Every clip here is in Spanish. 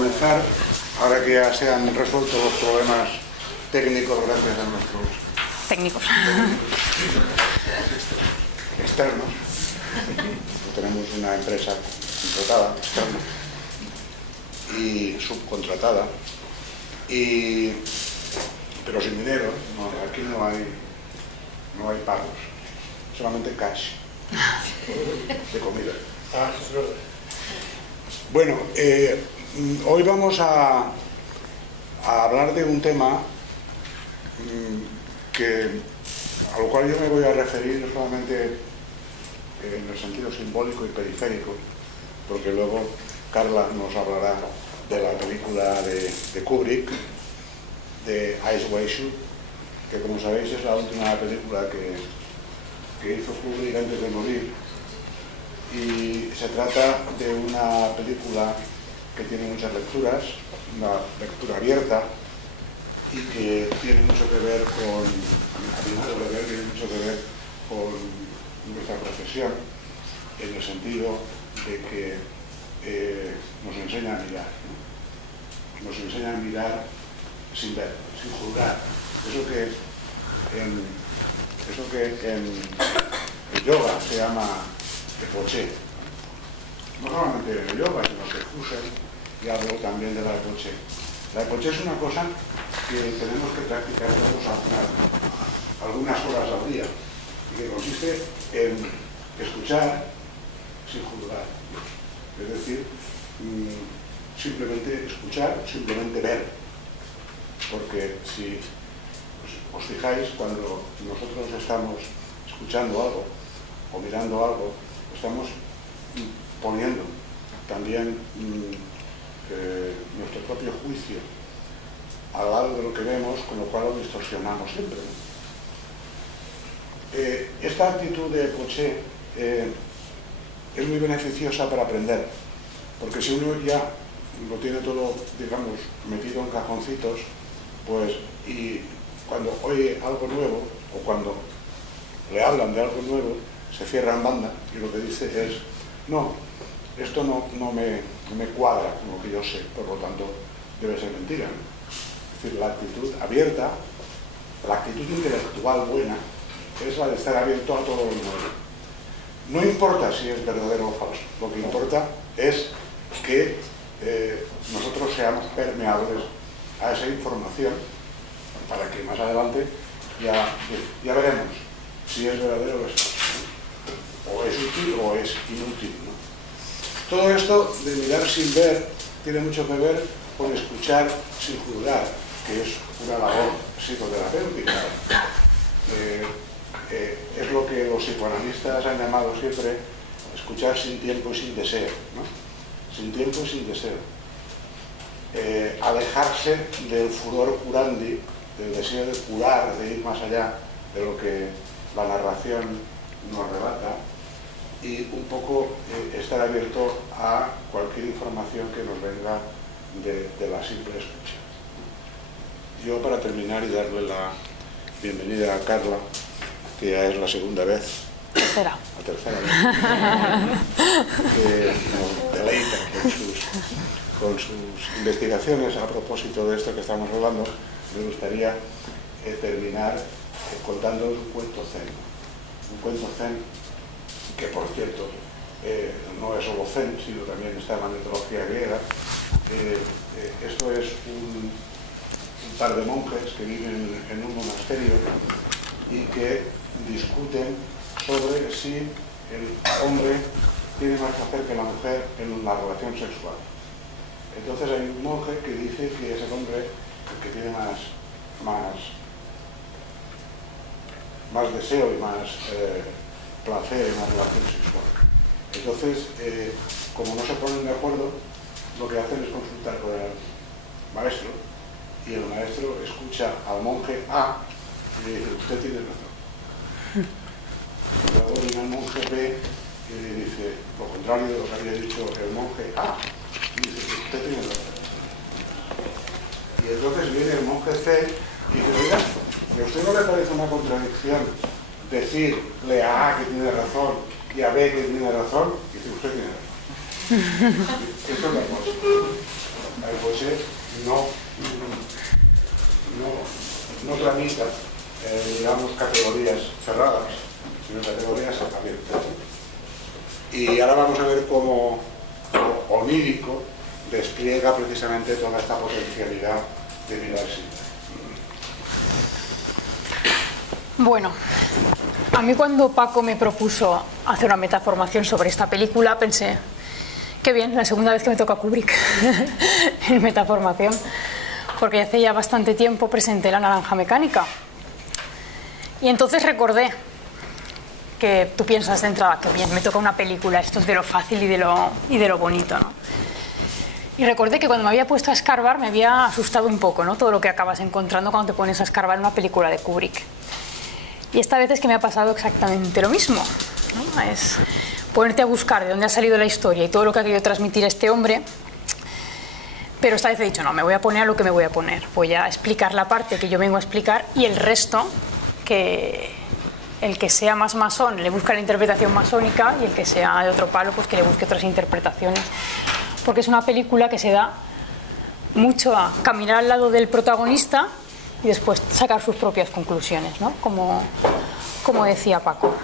comenzar, ahora que ya se han resuelto los problemas técnicos gracias a nuestros técnicos externos. Tenemos una empresa contratada, externa y subcontratada, pero sin dinero. Aquí no hay pagos, solamente cash de comida. Es verdad. Bueno, hoy vamos a hablar de un tema a lo cual yo me voy a referir solamente en el sentido simbólico y periférico, porque luego Carla nos hablará de la película de Kubrick, de Eyes Wide Shut, que como sabéis es la última película que hizo Kubrick antes de morir, y se trata de una película que tiene muchas lecturas, una lectura abierta, y que tiene mucho que ver con, tiene mucho que ver con nuestra profesión, en el sentido de que nos enseña a mirar, ¿no? Nos enseña a mirar sin ver, sin juzgar. Eso que en el yoga se llama Rinpoche. No solamente en el yoga, sino que Husserl, y hablo también de la Rinpoche. La Rinpoche es una cosa que tenemos que practicar todos algunas horas al día, y que consiste en escuchar sin juzgar. Es decir, simplemente escuchar, simplemente ver. Porque si os fijáis, cuando nosotros estamos escuchando algo o mirando algo, estamos poniendo también nuestro propio juicio al lado de lo que vemos, con lo cual lo distorsionamos siempre, ¿no? Esta actitud de Poche es muy beneficiosa para aprender, porque si uno ya lo tiene todo, digamos, metido en cajoncitos, pues, y cuando oye algo nuevo, o cuando le hablan de algo nuevo, se cierra en banda y lo que dice es: no, esto no me cuadra con lo que yo sé, por lo tanto debe ser mentira, ¿no? Es decir, la actitud abierta, la actitud intelectual buena, es la de estar abierto a todo lo nuevo. No importa si es verdadero o falso, lo que importa es que nosotros seamos permeables a esa información, para que más adelante ya veremos si es verdadero o es falso, ¿no? O es útil o es inútil, ¿no? Todo esto de mirar sin ver tiene mucho que ver con escuchar sin juzgar, que es una labor psicoterapéutica. Es lo que los psicoanalistas han llamado siempre escuchar sin tiempo y sin deseo, ¿no? Sin tiempo y sin deseo. Alejarse del furor curandi, del deseo de curar, de ir más allá de lo que la narración nos relata, y un poco estar abierto a cualquier información que nos venga de la simple escucha. Yo, para terminar y darle la bienvenida a Carla, que ya es la segunda vez, tercera vez, que nos deleita con sus investigaciones a propósito de esto que estamos hablando, me gustaría terminar contándoos un cuento zen. Un cuento zen que, por cierto, no es solo zen, sino también está en la mitología griega. Esto es un par de monjes que viven en un monasterio y que discuten sobre si el hombre tiene más placer que la mujer en la relación sexual. Entonces hay un monje que dice que es el hombre el que tiene más deseo y más placer en la relación sexual. Entonces, como no se ponen de acuerdo, lo que hacen es consultar con el maestro, y el maestro escucha al monje A y le dice: usted tiene razón. Luego viene el monje B y le dice lo contrario de lo que había dicho el monje A, y dice: usted tiene razón. Y entonces viene el monje C y dice: oiga, ¿a usted no le parece una contradicción decirle a A que tiene razón y a B que tiene razón? Y dice: usted tiene razón. Eso es la cosa. tramita, digamos, categorías cerradas, sino categorías abiertas. Y ahora vamos a ver cómo Onírico despliega precisamente toda esta potencialidad de Milarsita. Bueno, a mí cuando Paco me propuso hacer una metaformación sobre esta película, pensé, qué bien, la segunda vez que me toca Kubrick en metaformación, porque hace ya bastante tiempo presenté La naranja mecánica. Y entonces recordé que tú piensas de entrada, que bien, me toca una película, esto es de lo fácil y de lo bonito, ¿no? Y recordé que cuando me había puesto a escarbar me había asustado un poco, ¿no? Todo lo que acabas encontrando cuando te pones a escarbar en una película de Kubrick. Y esta vez es que me ha pasado exactamente lo mismo, ¿no? Es ponerte a buscar de dónde ha salido la historia y todo lo que ha querido transmitir este hombre, pero esta vez he dicho, no, me voy a poner a lo que me voy a poner. Voy a explicar la parte que yo vengo a explicar y el resto, que el que sea más masón le busca la interpretación masónica y el que sea de otro palo, pues que le busque otras interpretaciones. Porque es una película que se da mucho a caminar al lado del protagonista y después sacar sus propias conclusiones, ¿no? Como decía Paco.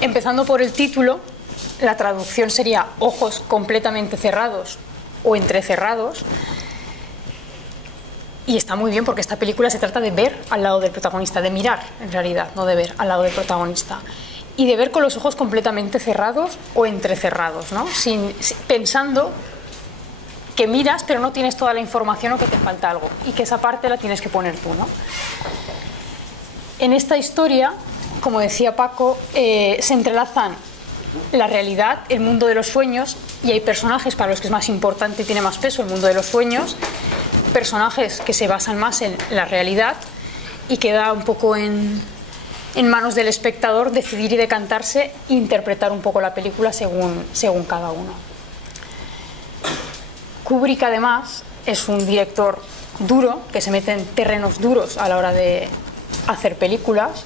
Empezando por el título, la traducción sería ojos completamente cerrados o entrecerrados. Y está muy bien porque esta película se trata de ver al lado del protagonista, de mirar en realidad, no de ver al lado del protagonista. Y de ver con los ojos completamente cerrados o entrecerrados, ¿no? Pensando que miras pero no tienes toda la información o que te falta algo y que esa parte la tienes que poner tú, ¿no? En esta historia, como decía Paco, se entrelazan la realidad, el mundo de los sueños, y hay personajes para los que es más importante y tiene más peso el mundo de los sueños, personajes que se basan más en la realidad y queda un poco en manos del espectador decidir y decantarse e interpretar un poco la película según cada uno. Kubrick además es un director duro que se mete en terrenos duros a la hora de hacer películas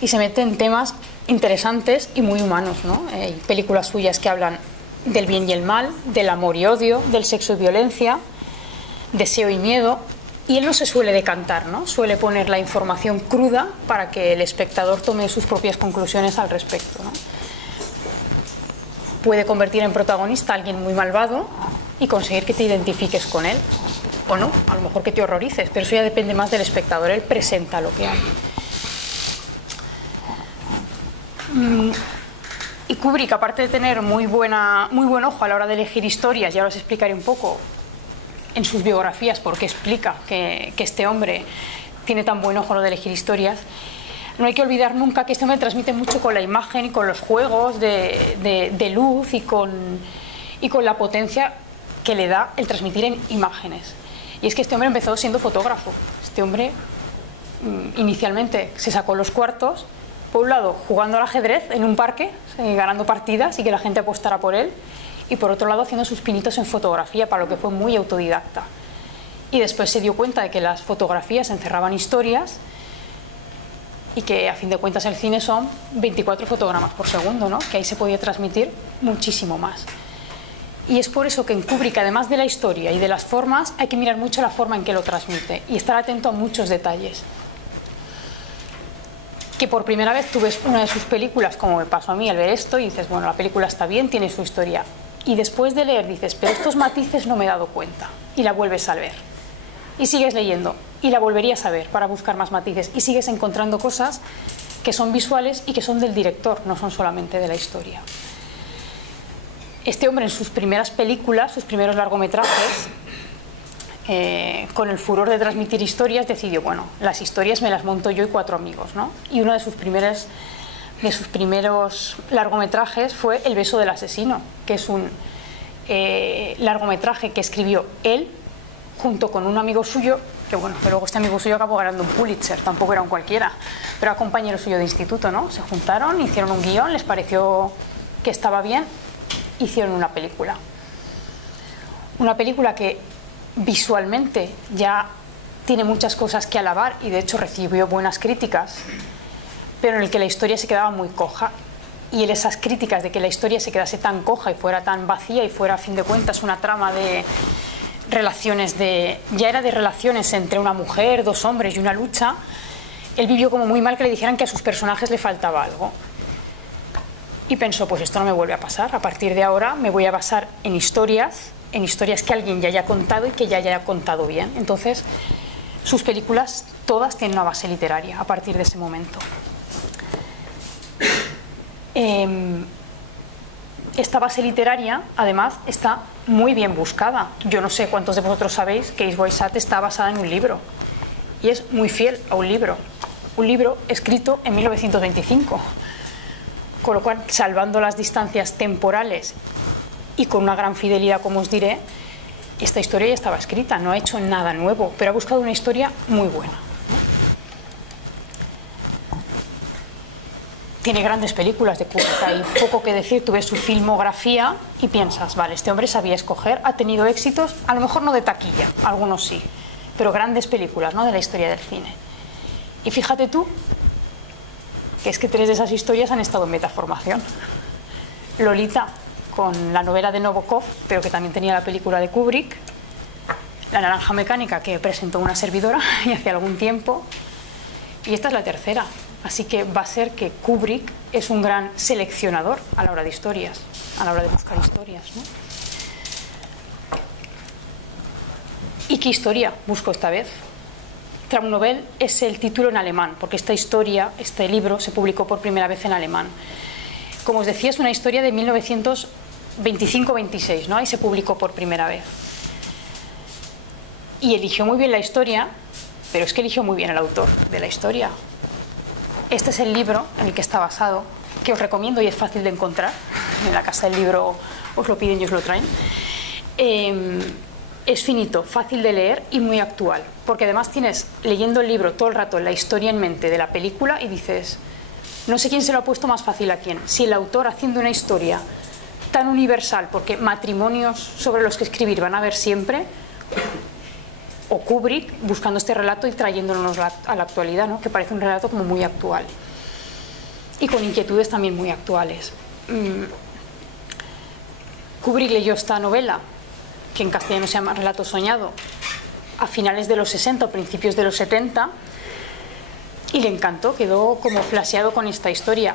y se mete en temas interesantes y muy humanos, ¿no? Hay películas suyas que hablan del bien y el mal, del amor y odio, del sexo y violencia, deseo y miedo, y él no se suele decantar, ¿no? Suele poner la información cruda para que el espectador tome sus propias conclusiones al respecto, ¿no? Puede convertir en protagonista a alguien muy malvado y conseguir que te identifiques con él, o no, a lo mejor que te horrorices, pero eso ya depende más del espectador, él presenta lo que hay. Y Kubrick, aparte de tener muy buen ojo a la hora de elegir historias, ya os explicaré un poco en sus biografías por qué explica que este hombre tiene tan buen ojo a la hora de elegir historias, no hay que olvidar nunca que este hombre transmite mucho con la imagen y con los juegos de luz y con la potencia que le da el transmitir en imágenes. Y es que este hombre empezó siendo fotógrafo. Este hombre inicialmente se sacó los cuartos, por un lado jugando al ajedrez en un parque, ganando partidas y que la gente apostara por él, y por otro lado haciendo sus pinitos en fotografía, para lo que fue muy autodidacta. Y después se dio cuenta de que las fotografías encerraban historias y que a fin de cuentas el cine son 24 fotogramas por segundo, ¿no? Que ahí se podía transmitir muchísimo más. Y es por eso que en Kubrick, además de la historia y de las formas, hay que mirar mucho la forma en que lo transmite y estar atento a muchos detalles. Que por primera vez tú ves una de sus películas, como me pasó a mí al ver esto, y dices, bueno, la película está bien, tiene su historia. Y después de leer dices, pero estos matices no me he dado cuenta. Y la vuelves a ver. Y sigues leyendo. Y la volverías a ver para buscar más matices. Y sigues encontrando cosas que son visuales y que son del director, no son solamente de la historia. Este hombre en sus primeras películas, sus primeros largometrajes, con el furor de transmitir historias, decidió, bueno, las historias me las monto yo y 4 amigos, ¿no? Y uno de sus primeros largometrajes fue El beso del asesino, que es un largometraje que escribió él junto con un amigo suyo, que bueno, que luego este amigo suyo acabó ganando un Pulitzer, tampoco era un cualquiera, pero era compañero suyo de instituto, ¿no? Se juntaron, hicieron un guión, les pareció que estaba bien, hicieron una película. Una película que visualmente ya tiene muchas cosas que alabar y de hecho recibió buenas críticas, pero en el que la historia se quedaba muy coja, y en esas críticas de que la historia se quedase tan coja y fuera tan vacía y fuera a fin de cuentas una trama de ya era de relaciones entre una mujer, dos hombres y una lucha, él vivió como muy mal que le dijeran que a sus personajes le faltaba algo. Y pensó, pues esto no me vuelve a pasar, a partir de ahora me voy a basar en historias que alguien ya haya contado y que ya haya contado bien. Entonces, sus películas todas tienen una base literaria a partir de ese momento. Esta base literaria, además, está muy bien buscada. Yo no sé cuántos de vosotros sabéis que East Boy Sat está basada en un libro y es muy fiel a un libro escrito en 1925, con lo cual, salvando las distancias temporales y con una gran fidelidad, como os diré, esta historia ya estaba escrita, no ha hecho nada nuevo, pero ha buscado una historia muy buena, ¿no? Tiene grandes películas de Kubrick, hay poco que decir. Tú ves su filmografía y piensas, vale, este hombre sabía escoger, ha tenido éxitos, a lo mejor no de taquilla, algunos sí, pero grandes películas, ¿no?, de la historia del cine. Y fíjate tú que es que 3 de esas historias han estado en Metaformación. Lolita, con la novela de Nabokov, pero que también tenía la película de Kubrick. La Naranja Mecánica, que presentó una servidora y hace algún tiempo. Y esta es la tercera. Así que va a ser que Kubrick es un gran seleccionador a la hora de historias, a la hora de buscar historias, ¿no? ¿Y qué historia busco esta vez? Traumnovelle es el título en alemán, porque esta historia, este libro, se publicó por primera vez en alemán. Como os decía, es una historia de 1925-26, ¿no? Ahí se publicó por primera vez. Y eligió muy bien la historia, pero es que eligió muy bien el autor de la historia. Este es el libro en el que está basado, que os recomiendo y es fácil de encontrar. En la Casa del Libro os lo piden y os lo traen. Es finito, fácil de leer y muy actual, porque además tienes, leyendo el libro todo el rato, la historia en mente de la película y dices, no sé quién se lo ha puesto más fácil a quién. Si el autor haciendo una historia tan universal, porque matrimonios sobre los que escribir van a haber siempre, o Kubrick buscando este relato y trayéndonos a la actualidad, ¿no?, que parece un relato como muy actual y con inquietudes también muy actuales. Kubrick leyó esta novela, que en castellano se llama Relato Soñado, a finales de los 60 o principios de los 70, y le encantó, quedó como flasheado con esta historia.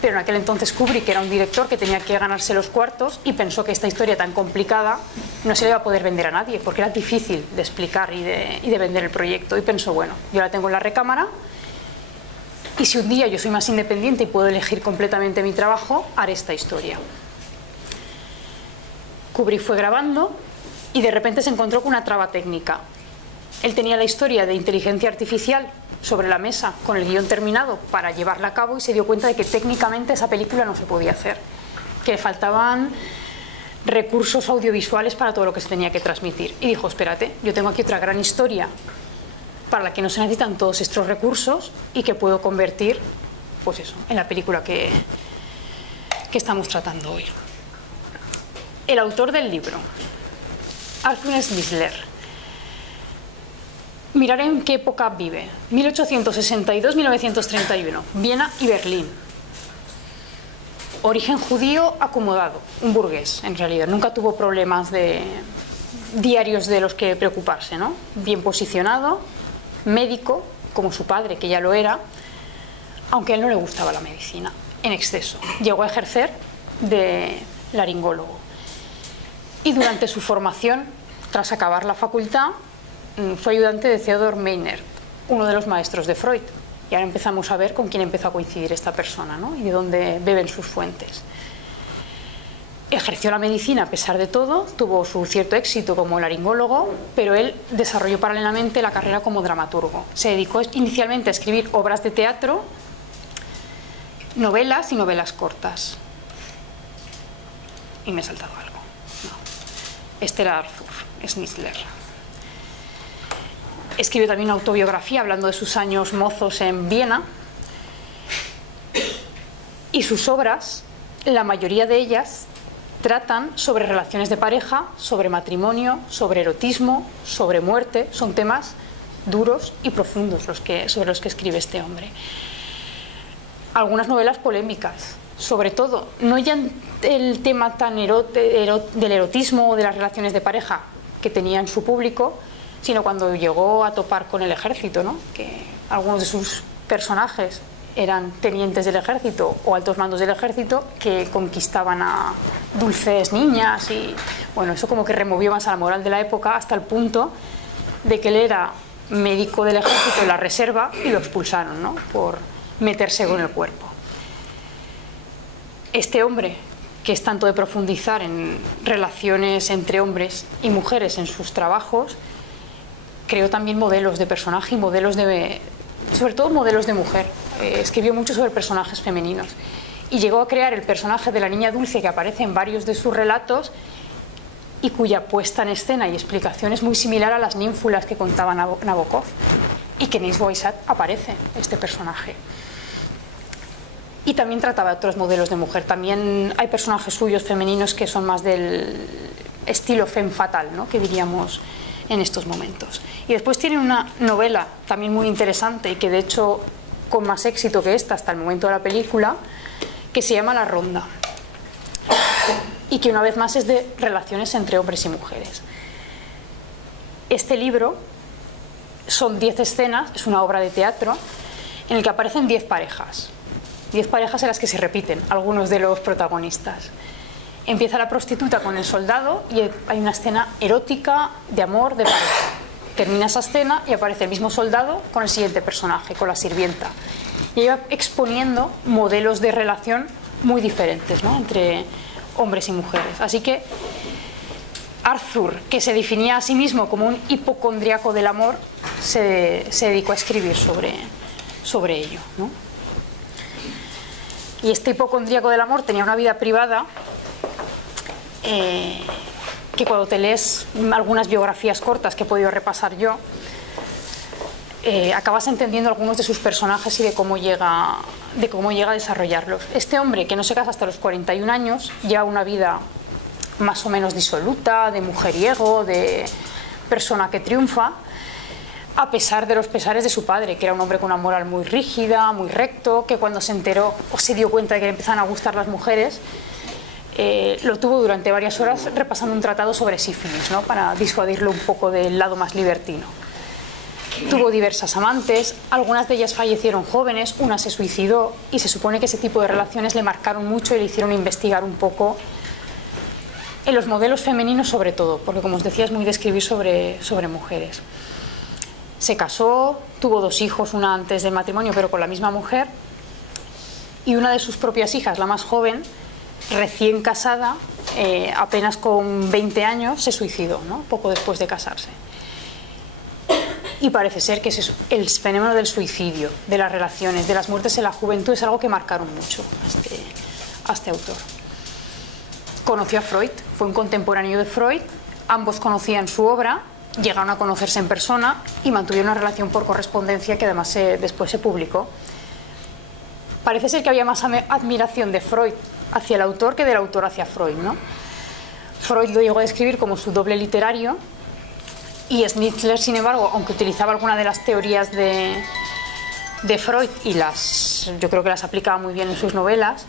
Pero en aquel entonces Kubrick era un director que tenía que ganarse los cuartos y pensó que esta historia tan complicada no se le iba a poder vender a nadie, porque era difícil de explicar y de vender el proyecto. Y pensó, bueno, yo la tengo en la recámara y si un día yo soy más independiente y puedo elegir completamente mi trabajo, haré esta historia. Kubrick fue grabando y de repente se encontró con una traba técnica. Él tenía la historia de inteligencia artificial sobre la mesa con el guión terminado para llevarla a cabo y se dio cuenta de que técnicamente esa película no se podía hacer, que le faltaban recursos audiovisuales para todo lo que se tenía que transmitir. Y dijo, espérate, yo tengo aquí otra gran historia para la que no se necesitan todos estos recursos y que puedo convertir, pues eso, en la película que estamos tratando hoy. El autor del libro, Alfred Schnitzler. Mirar en qué época vive. 1862-1931, Viena y Berlín. Origen judío acomodado, un burgués en realidad. Nunca tuvo problemas diarios de los que preocuparse, ¿no? Bien posicionado, médico, como su padre, que ya lo era, aunque a él no le gustaba la medicina, en exceso. Llegó a ejercer de laringólogo. Y durante su formación, tras acabar la facultad, fue ayudante de Theodor Meiner, uno de los maestros de Freud. Y ahora empezamos a ver con quién empezó a coincidir esta persona, ¿no?, y de dónde beben sus fuentes. Ejerció la medicina a pesar de todo, tuvo su cierto éxito como laringólogo, pero él desarrolló paralelamente la carrera como dramaturgo. Se dedicó inicialmente a escribir obras de teatro, novelas y novelas cortas. Y me he saltado algo. No. Este era Arthur Schnitzler. Escribió también una autobiografía hablando de sus años mozos en Viena. Y sus obras, la mayoría de ellas, tratan sobre relaciones de pareja, sobre matrimonio, sobre erotismo, sobre muerte. Son temas duros y profundos sobre los que escribe este hombre. Algunas novelas polémicas, sobre todo, no ya el tema tan del erotismo o de las relaciones de pareja, que tenía en su público, sino cuando llegó a topar con el ejército, ¿no? Que algunos de sus personajes eran tenientes del ejército o altos mandos del ejército que conquistaban a dulces niñas, y bueno, eso como que removió más a la moral de la época, hasta el punto de que él era médico del ejército en la reserva y lo expulsaron, ¿no? Por meterse con el cuerpo. Este hombre, que es tanto de profundizar en relaciones entre hombres y mujeres en sus trabajos, creó también modelos de personaje y modelos de, sobre todo modelos de mujer. Escribió mucho sobre personajes femeninos y llegó a crear el personaje de la niña dulce que aparece en varios de sus relatos y cuya puesta en escena y explicación es muy similar a las ninfulas que contaba Nabokov, y que en Ice White Sat aparece este personaje. Y también trataba de otros modelos de mujer. También hay personajes suyos femeninos que son más del estilo femme fatale, ¿no? Que diríamos en estos momentos. Y después tiene una novela también muy interesante y que de hecho con más éxito que esta hasta el momento de la película, que se llama La Ronda, y que una vez más es de relaciones entre hombres y mujeres. Este libro son 10 escenas, es una obra de teatro en el que aparecen 10 parejas. 10 parejas en las que se repiten algunos de los protagonistas. Empieza la prostituta con el soldado y hay una escena erótica, de amor, de pareja. Termina esa escena y aparece el mismo soldado con el siguiente personaje, con la sirvienta. Y iba exponiendo modelos de relación muy diferentes, ¿no? Entre hombres y mujeres. Así que Arthur, que se definía a sí mismo como un hipocondríaco del amor, se dedicó a escribir sobre ello, ¿no? Y este hipocondríaco del amor tenía una vida privada que cuando te lees algunas biografías cortas que he podido repasar yo, acabas entendiendo algunos de sus personajes y de cómo llega a desarrollarlos. Este hombre, que no se casa hasta los 41 años, lleva una vida más o menos disoluta, de mujeriego, de persona que triunfa, a pesar de los pesares de su padre, que era un hombre con una moral muy rígida, muy recto, que cuando se enteró o se dio cuenta de que le empezaban a gustar las mujeres, lo tuvo durante varias horas repasando un tratado sobre sífilis, ¿no? Para disuadirlo un poco del lado más libertino. Tuvo diversas amantes, algunas de ellas fallecieron jóvenes, una se suicidó, y se supone que ese tipo de relaciones le marcaron mucho y le hicieron investigar un poco en los modelos femeninos sobre todo, porque como os decía es muy de escribir sobre mujeres. Se casó, tuvo 2 hijos, una antes del matrimonio pero con la misma mujer, y una de sus propias hijas, la más joven, recién casada, apenas con 20 años, se suicidó, ¿no? Poco después de casarse. Y parece ser que el fenómeno del suicidio, de las relaciones, de las muertes en la juventud es algo que marcaron mucho a este autor. Conoció a Freud, fue un contemporáneo de Freud, ambos conocían su obra, llegaron a conocerse en persona y mantuvieron una relación por correspondencia que además después se publicó. Parece ser que había más admiración de Freud hacia el autor que del autor hacia Freud, ¿no? Freud lo llegó a describir como su doble literario, y Schnitzler, sin embargo, aunque utilizaba alguna de las teorías de Freud y yo creo que las aplicaba muy bien en sus novelas,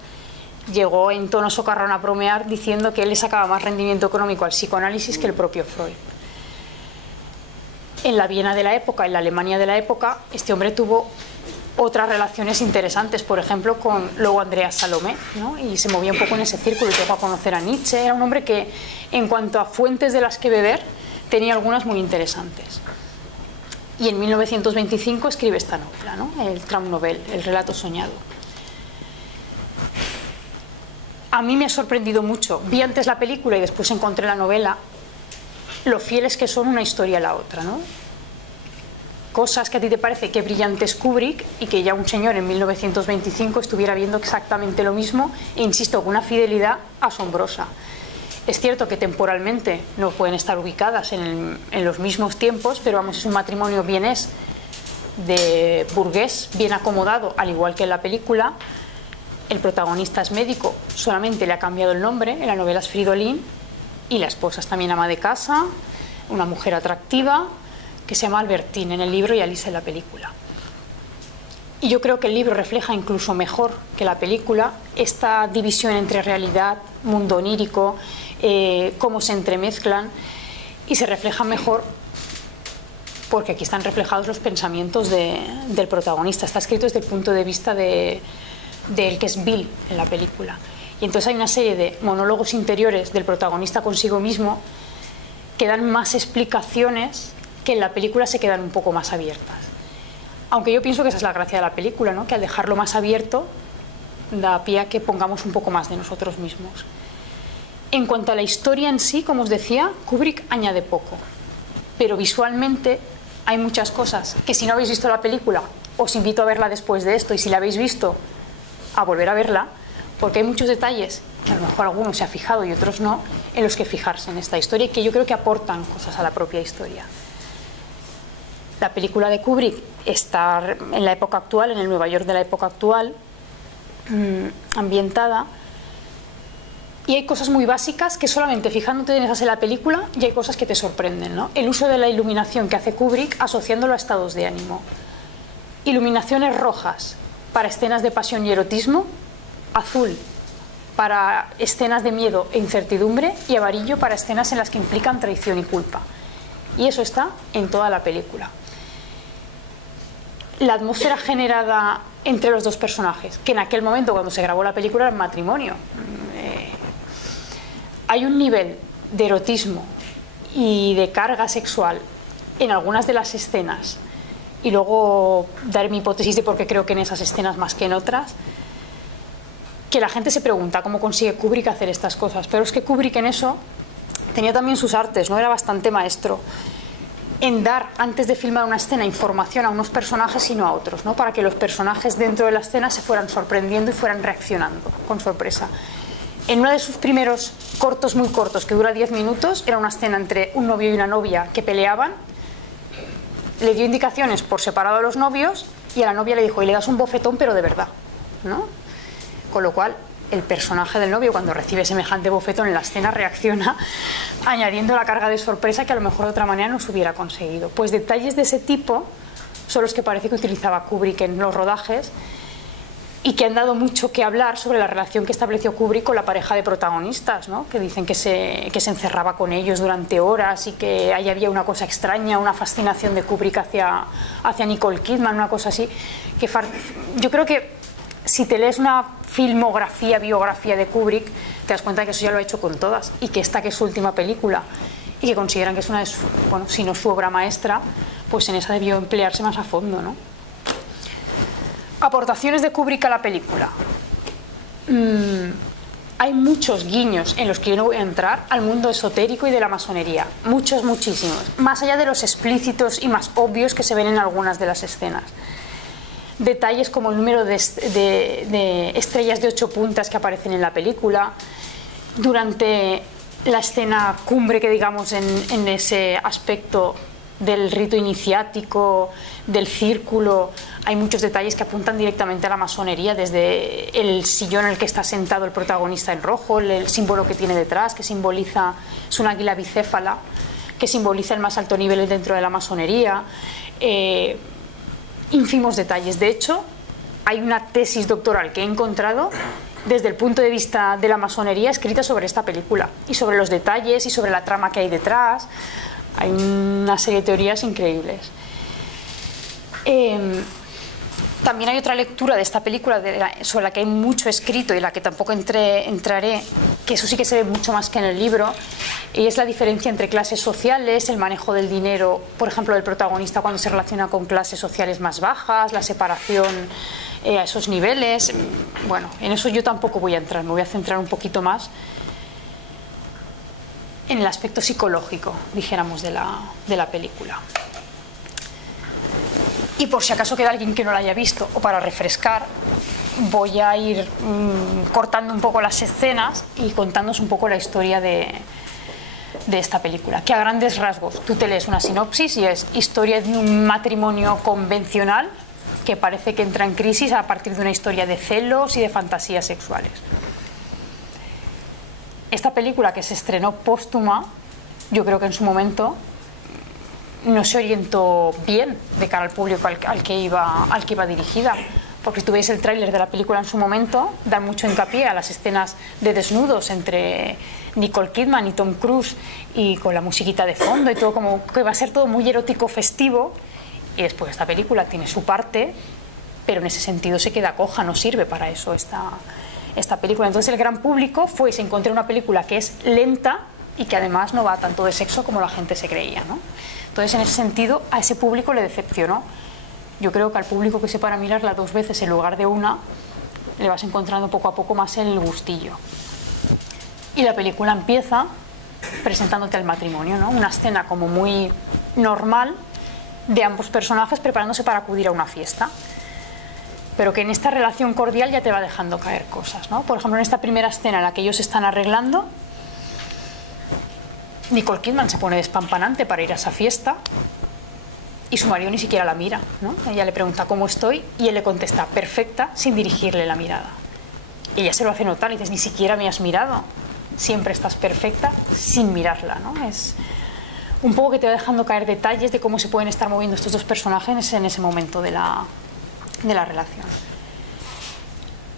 llegó en tono socarrón a bromear diciendo que él le sacaba más rendimiento económico al psicoanálisis que el propio Freud. En la Viena de la época, en la Alemania de la época, este hombre tuvo otras relaciones interesantes, por ejemplo con luego Andreas Salomé, ¿no? Y se movía un poco en ese círculo y llegó a conocer a Nietzsche. Era un hombre que, en cuanto a fuentes de las que beber, tenía algunas muy interesantes. Y en 1925 escribe esta novela, ¿no? El Traumnovelle, el relato soñado. A mí me ha sorprendido mucho. Vi antes la película y después encontré la novela, lo fieles que son una historia a la otra, ¿no? Cosas que a ti te parece que brillante es Kubrick y que ya un señor en 1925 estuviera viendo exactamente lo mismo, e insisto, con una fidelidad asombrosa. Es cierto que temporalmente no pueden estar ubicadas en los mismos tiempos, pero vamos, es un matrimonio vienés de burgués, bien acomodado, al igual que en la película. El protagonista es médico, solamente le ha cambiado el nombre, en la novela es Fridolin, y la esposa es también ama de casa, una mujer atractiva, que se llama Albertine en el libro y Alice en la película. Y yo creo que el libro refleja incluso mejor que la película esta división entre realidad, mundo onírico, cómo se entremezclan, y se refleja mejor porque aquí están reflejados los pensamientos del protagonista. Está escrito desde el punto de vista del que es Bill en la película. Y entonces hay una serie de monólogos interiores del protagonista consigo mismo que dan más explicaciones, que en la película se quedan un poco más abiertas. Aunque yo pienso que esa es la gracia de la película, ¿no? Que al dejarlo más abierto da pie a que pongamos un poco más de nosotros mismos. En cuanto a la historia en sí, como os decía, Kubrick añade poco, pero visualmente hay muchas cosas que, si no habéis visto la película, os invito a verla después de esto, y si la habéis visto, a volver a verla, porque hay muchos detalles, que a lo mejor alguno se ha fijado y otros no, en los que fijarse en esta historia, y que yo creo que aportan cosas a la propia historia. La película de Kubrick está en la época actual, en el Nueva York de la época actual, ambientada, y hay cosas muy básicas que solamente fijándote en esas en la película ya hay cosas que te sorprenden, ¿no? El uso de la iluminación que hace Kubrick asociándolo a estados de ánimo. Iluminaciones rojas para escenas de pasión y erotismo, azul para escenas de miedo e incertidumbre y amarillo para escenas en las que implican traición y culpa. Y eso está en toda la película. La atmósfera generada entre los dos personajes, que en aquel momento cuando se grabó la película era un matrimonio. Hay un nivel de erotismo y de carga sexual en algunas de las escenas, y luego daré mi hipótesis de por qué creo que en esas escenas más que en otras, que la gente se pregunta cómo consigue Kubrick hacer estas cosas. Pero es que Kubrick en eso tenía también sus artes, ¿no? Era bastante maestro en dar, antes de filmar una escena, información a unos personajes y no a otros, ¿no? Para que los personajes dentro de la escena se fueran sorprendiendo y fueran reaccionando con sorpresa. En uno de sus primeros cortos, muy cortos, que dura 10 minutos, era una escena entre un novio y una novia que peleaban. Le dio indicaciones por separado a los novios y a la novia le dijo, y le das un bofetón pero de verdad, ¿no? Con lo cual el personaje del novio, cuando recibe semejante bofetón en la escena, reacciona añadiendo la carga de sorpresa que a lo mejor de otra manera no se hubiera conseguido. Pues detalles de ese tipo son los que parece que utilizaba Kubrick en los rodajes, y que han dado mucho que hablar sobre la relación que estableció Kubrick con la pareja de protagonistas, ¿no? Que dicen que se encerraba con ellos durante horas y que ahí había una cosa extraña, una fascinación de Kubrick hacia Nicole Kidman, una cosa así. Yo creo que si te lees una biografía de Kubrick, te das cuenta que eso ya lo ha hecho con todas, y que esta, que es su última película y que consideran que es una de sus, bueno, si no su obra maestra, pues en esa debió emplearse más a fondo, ¿no? Aportaciones de Kubrick a la película. Hay muchos guiños, en los que yo no voy a entrar, al mundo esotérico y de la masonería. Muchos, muchísimos. Más allá de los explícitos y más obvios que se ven en algunas de las escenas. Detalles como el número de estrellas de 8 puntas que aparecen en la película. Durante la escena cumbre, que digamos en ese aspecto del rito iniciático, del círculo, hay muchos detalles que apuntan directamente a la masonería, desde el sillón en el que está sentado el protagonista en rojo, el símbolo que tiene detrás, que simboliza, es un águila bicéfala, que simboliza el más alto nivel dentro de la masonería. Ínfimos detalles. De hecho, hay una tesis doctoral que he encontrado desde el punto de vista de la masonería escrita sobre esta película, y sobre los detalles y sobre la trama que hay detrás. Hay una serie de teorías increíbles. También hay otra lectura de esta película sobre la que hay mucho escrito y la que tampoco entraré, que eso sí que se ve mucho más que en el libro, y es la diferencia entre clases sociales, el manejo del dinero, por ejemplo, del protagonista cuando se relaciona con clases sociales más bajas, la separación a esos niveles. Bueno, en eso yo tampoco voy a entrar, me voy a centrar un poquito más en el aspecto psicológico, dijéramos, de la película. Y por si acaso queda alguien que no la haya visto, o para refrescar, voy a ir cortando un poco las escenas y contándoos un poco la historia de esta película, que a grandes rasgos tú te lees una sinopsis y es historia de un matrimonio convencional que parece que entra en crisis a partir de una historia de celos y de fantasías sexuales. Esta película, que se estrenó póstuma, yo creo que en su momento no se orientó bien de cara al público al que iba dirigida, porque si tú ves el tráiler de la película en su momento, dan mucho hincapié a las escenas de desnudos entre Nicole Kidman y Tom Cruise, y con la musiquita de fondo y todo, como que va a ser todo muy erótico, festivo, y después esta película tiene su parte, pero en ese sentido se queda coja, no sirve para eso esta película. Entonces el gran público fue y se encontró una película que es lenta y que además no va tanto de sexo como la gente se creía, ¿no? Entonces en ese sentido a ese público le decepcionó. Yo creo que al público que se para mirarla 2 veces en lugar de una, le vas encontrando poco a poco más el gustillo. Y la película empieza presentándote el matrimonio, ¿no? Una escena como muy normal de ambos personajes preparándose para acudir a una fiesta, pero que en esta relación cordial ya te va dejando caer cosas, ¿no? Por ejemplo, en esta primera escena en la que ellos se están arreglando, Nicole Kidman se pone despampanante para ir a esa fiesta y su marido ni siquiera la mira, ¿no? Ella le pregunta cómo estoy y él le contesta perfecta sin dirigirle la mirada. Ella se lo hace notar y dice, ni siquiera me has mirado, siempre estás perfecta sin mirarla, ¿no? Es un poco que te va dejando caer detalles de cómo se pueden estar moviendo estos dos personajes en ese momento de la relación.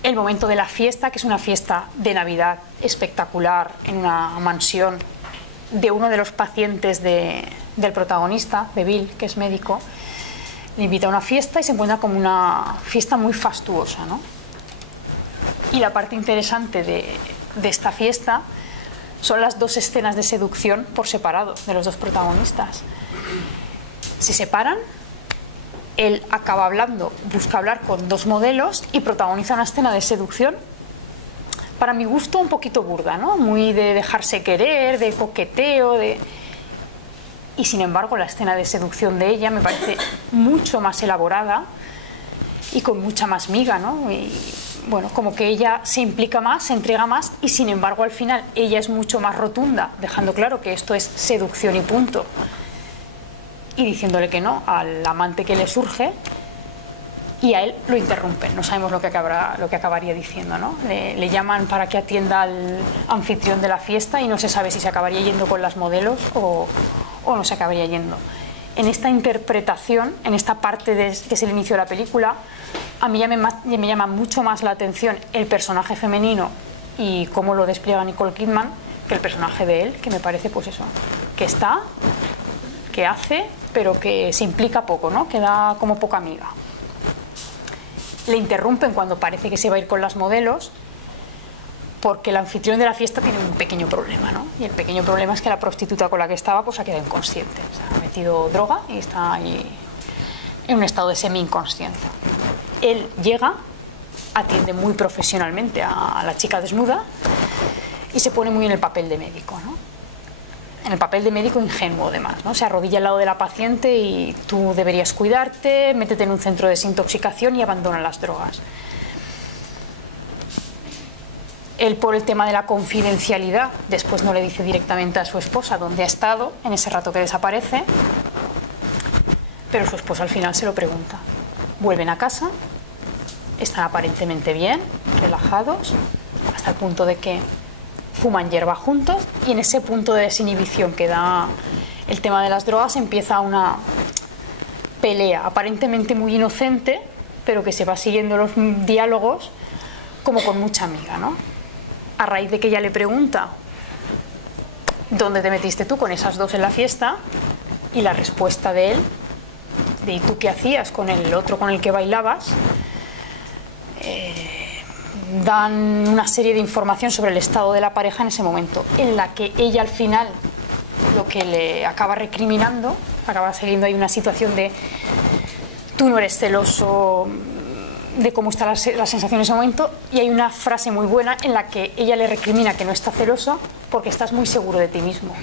El momento de la fiesta, que es una fiesta de Navidad espectacular en una mansión de uno de los pacientes del protagonista, de Bill, que es médico, le invita a una fiesta y se encuentra como una fiesta muy fastuosa, ¿no? Y la parte interesante de esta fiesta son las 2 escenas de seducción por separado de los 2 protagonistas. Se separan, él acaba hablando, busca hablar con 2 modelos y protagoniza una escena de seducción, para mi gusto un poquito burda, ¿no? Muy de dejarse querer, de coqueteo, y sin embargo la escena de seducción de ella me parece mucho más elaborada y con mucha más miga, ¿no? Y bueno, como que ella se implica más, se entrega más, y sin embargo al final ella es mucho más rotunda, dejando claro que esto es seducción y punto, y diciéndole que no al amante que le surge, y a él lo interrumpen, no sabemos lo que acabaría diciendo, ¿no? Le llaman para que atienda al anfitrión de la fiesta y no se sabe si se acabaría yendo con las modelos o no se acabaría yendo. En esta interpretación, en esta parte que es el inicio de la película, a mí ya me llama mucho más la atención el personaje femenino y cómo lo despliega Nicole Kidman que el personaje de él, que me parece pues eso, que está, que hace, pero que se implica poco, ¿no? Que da como poca miga. Le interrumpen cuando parece que se va a ir con las modelos porque el anfitrión de la fiesta tiene un pequeño problema, ¿no? Y el pequeño problema es que la prostituta con la que estaba pues ha quedado inconsciente, o sea, ha metido droga y está ahí en un estado de semi-inconsciencia. Él llega, atiende muy profesionalmente a la chica desnuda y se pone muy en el papel de médico, ¿no? En el papel de médico ingenuo además, ¿no? Se arrodilla al lado de la paciente y tú deberías cuidarte, métete en un centro de desintoxicación y abandona las drogas. Él, por el tema de la confidencialidad, después no le dice directamente a su esposa dónde ha estado en ese rato que desaparece, pero su esposa al final se lo pregunta. Vuelven a casa, están aparentemente bien, relajados, hasta el punto de que fuman hierba juntos, y en ese punto de desinhibición que da el tema de las drogas empieza una pelea aparentemente muy inocente, pero que se va siguiendo los diálogos como con mucha amiga, ¿no? A raíz de que ella le pregunta ¿dónde te metiste tú con esas 2 en la fiesta? Y la respuesta de él de ¿y tú qué hacías con el otro con el que bailabas? Dan una serie de información sobre el estado de la pareja en ese momento, en la que ella al final lo que le acaba recriminando, acaba saliendo ahí una situación de tú no eres celoso, de cómo está la sensación en ese momento, y hay una frase muy buena en la que ella le recrimina que no está celoso porque estás muy seguro de ti mismo,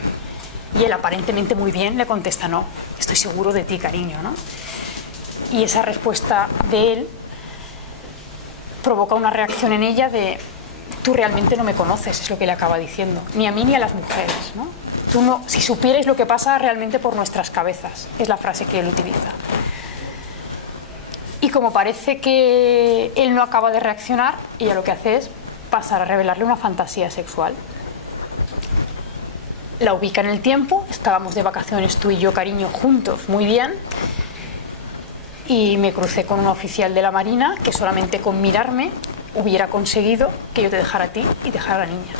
y él aparentemente muy bien le contesta no, estoy seguro de ti, cariño, ¿no? Y esa respuesta de él provoca una reacción en ella de tú realmente no me conoces, es lo que le acaba diciendo, ni a mí ni a las mujeres, ¿no? Tú no, si supierais lo que pasa realmente por nuestras cabezas, es la frase que él utiliza. Y como parece que él no acaba de reaccionar, ella lo que hace es pasar a revelarle una fantasía sexual. La ubica en el tiempo, estábamos de vacaciones tú y yo, cariño, juntos, muy bien, y me crucé con un oficial de la Marina que solamente con mirarme hubiera conseguido que yo te dejara a ti y dejara a la niña.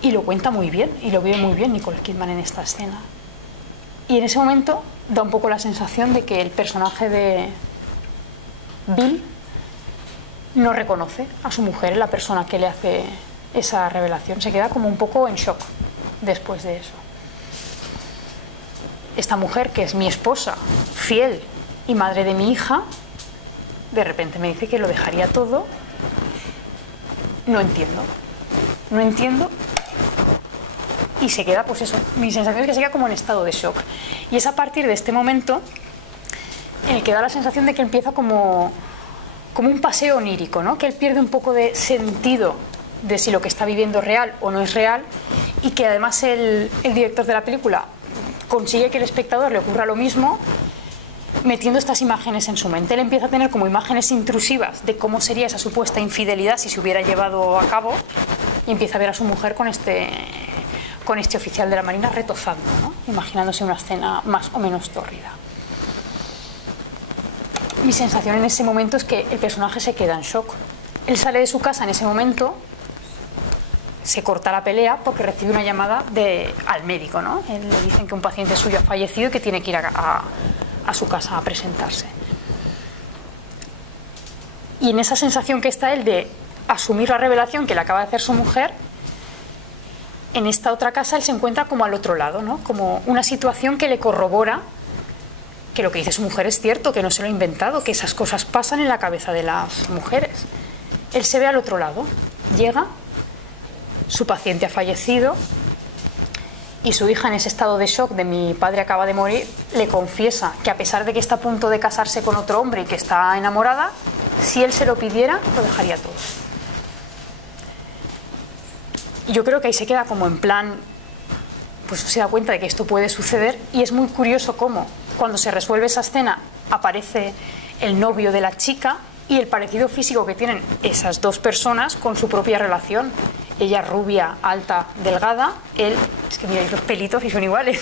Y lo cuenta muy bien, y lo vive muy bien Nicole Kidman en esta escena. Y en ese momento da un poco la sensación de que el personaje de Bill no reconoce a su mujer, la persona que le hace esa revelación. Se queda como un poco en shock después de eso. Esta mujer, que es mi esposa, fiel y madre de mi hija, de repente me dice que lo dejaría todo. No entiendo. No entiendo. Y se queda, pues eso, mi sensación es que se queda como en estado de shock. Y es a partir de este momento en el que da la sensación de que empieza como un paseo onírico, ¿no? Que él pierde un poco de sentido de si lo que está viviendo es real o no es real, y que además el director de la película consigue que el espectador le ocurra lo mismo metiendo estas imágenes en su mente. Él empieza a tener como imágenes intrusivas de cómo sería esa supuesta infidelidad si se hubiera llevado a cabo, y empieza a ver a su mujer con este oficial de la Marina retozando, ¿no? Imaginándose una escena más o menos tórrida. Mi sensación en ese momento es que el personaje se queda en shock. Él sale de su casa en ese momento, se corta la pelea porque recibe una llamada al médico, ¿no? Él le dicen que un paciente suyo ha fallecido y que tiene que ir a su casa a presentarse. Y en esa sensación que está él de asumir la revelación que le acaba de hacer su mujer, en esta otra casa él se encuentra como al otro lado, ¿no? Como una situación que le corrobora que lo que dice su mujer es cierto, que no se lo ha inventado, que esas cosas pasan en la cabeza de las mujeres. Él se ve al otro lado, llega, su paciente ha fallecido y su hija, en ese estado de shock de mi padre acaba de morir, le confiesa que a pesar de que está a punto de casarse con otro hombre y que está enamorada, si él se lo pidiera, lo dejaría todo. Y yo creo que ahí se queda como en plan, pues se da cuenta de que esto puede suceder, y es muy curioso cómo cuando se resuelve esa escena aparece el novio de la chica y el parecido físico que tienen esas dos personas con su propia relación. Ella rubia, alta, delgada, él, es que mira, los pelitos y son iguales,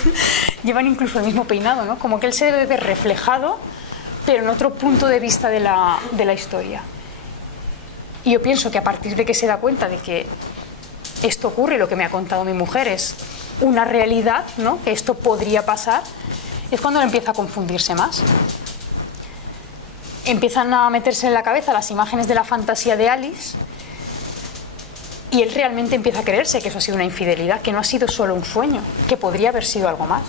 llevan incluso el mismo peinado, ¿no? Como que él se debe ver reflejado, pero en otro punto de vista de la historia. Y yo pienso que a partir de que se da cuenta de que esto ocurre, lo que me ha contado mi mujer es una realidad, ¿no? Que esto podría pasar, es cuando él empieza a confundirse más. Empiezan a meterse en la cabeza las imágenes de la fantasía de Alice y él realmente empieza a creerse que eso ha sido una infidelidad, que no ha sido solo un sueño, que podría haber sido algo más.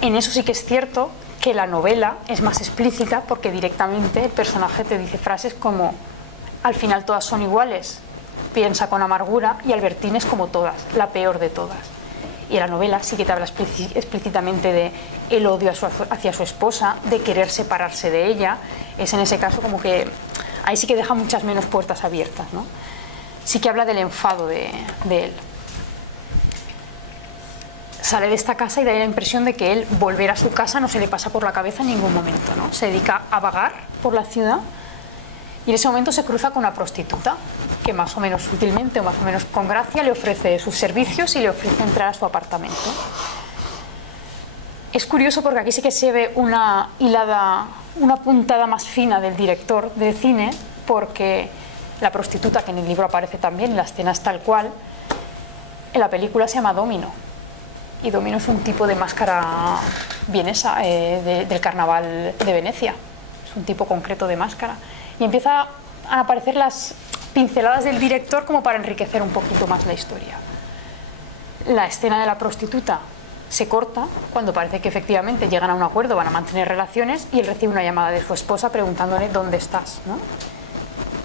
En eso sí que es cierto que la novela es más explícita, porque directamente el personaje te dice frases como: al final todas son iguales, piensa con amargura, y Albertine es como todas, la peor de todas. Y en la novela sí que te habla explícitamente de el odio hacia su esposa, de querer separarse de ella. Es en ese caso como que ahí sí que deja muchas menos puertas abiertas, ¿no? Sí que habla del enfado de él. Sale de esta casa y da la impresión de que él volver a su casa no se le pasa por la cabeza en ningún momento, ¿no? Se dedica a vagar por la ciudad y en ese momento se cruza con una prostituta que más o menos sutilmente o más o menos con gracia le ofrece sus servicios y le ofrece entrar a su apartamento. Es curioso porque aquí sí que se ve una puntada más fina del director de cine, porque la prostituta, que en el libro aparece también, en la escena es tal cual, en la película se llama Domino, y Domino es un tipo de máscara vienesa del carnaval de Venecia, es un tipo concreto de máscara, y empieza a aparecer las pinceladas del director como para enriquecer un poquito más la historia. La escena de la prostituta se corta cuando parece que efectivamente llegan a un acuerdo, van a mantener relaciones, y él recibe una llamada de su esposa preguntándole ¿dónde estás?, ¿no?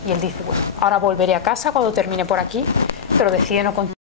Y él dice, bueno, ahora volveré a casa cuando termine por aquí, pero decide no continuar.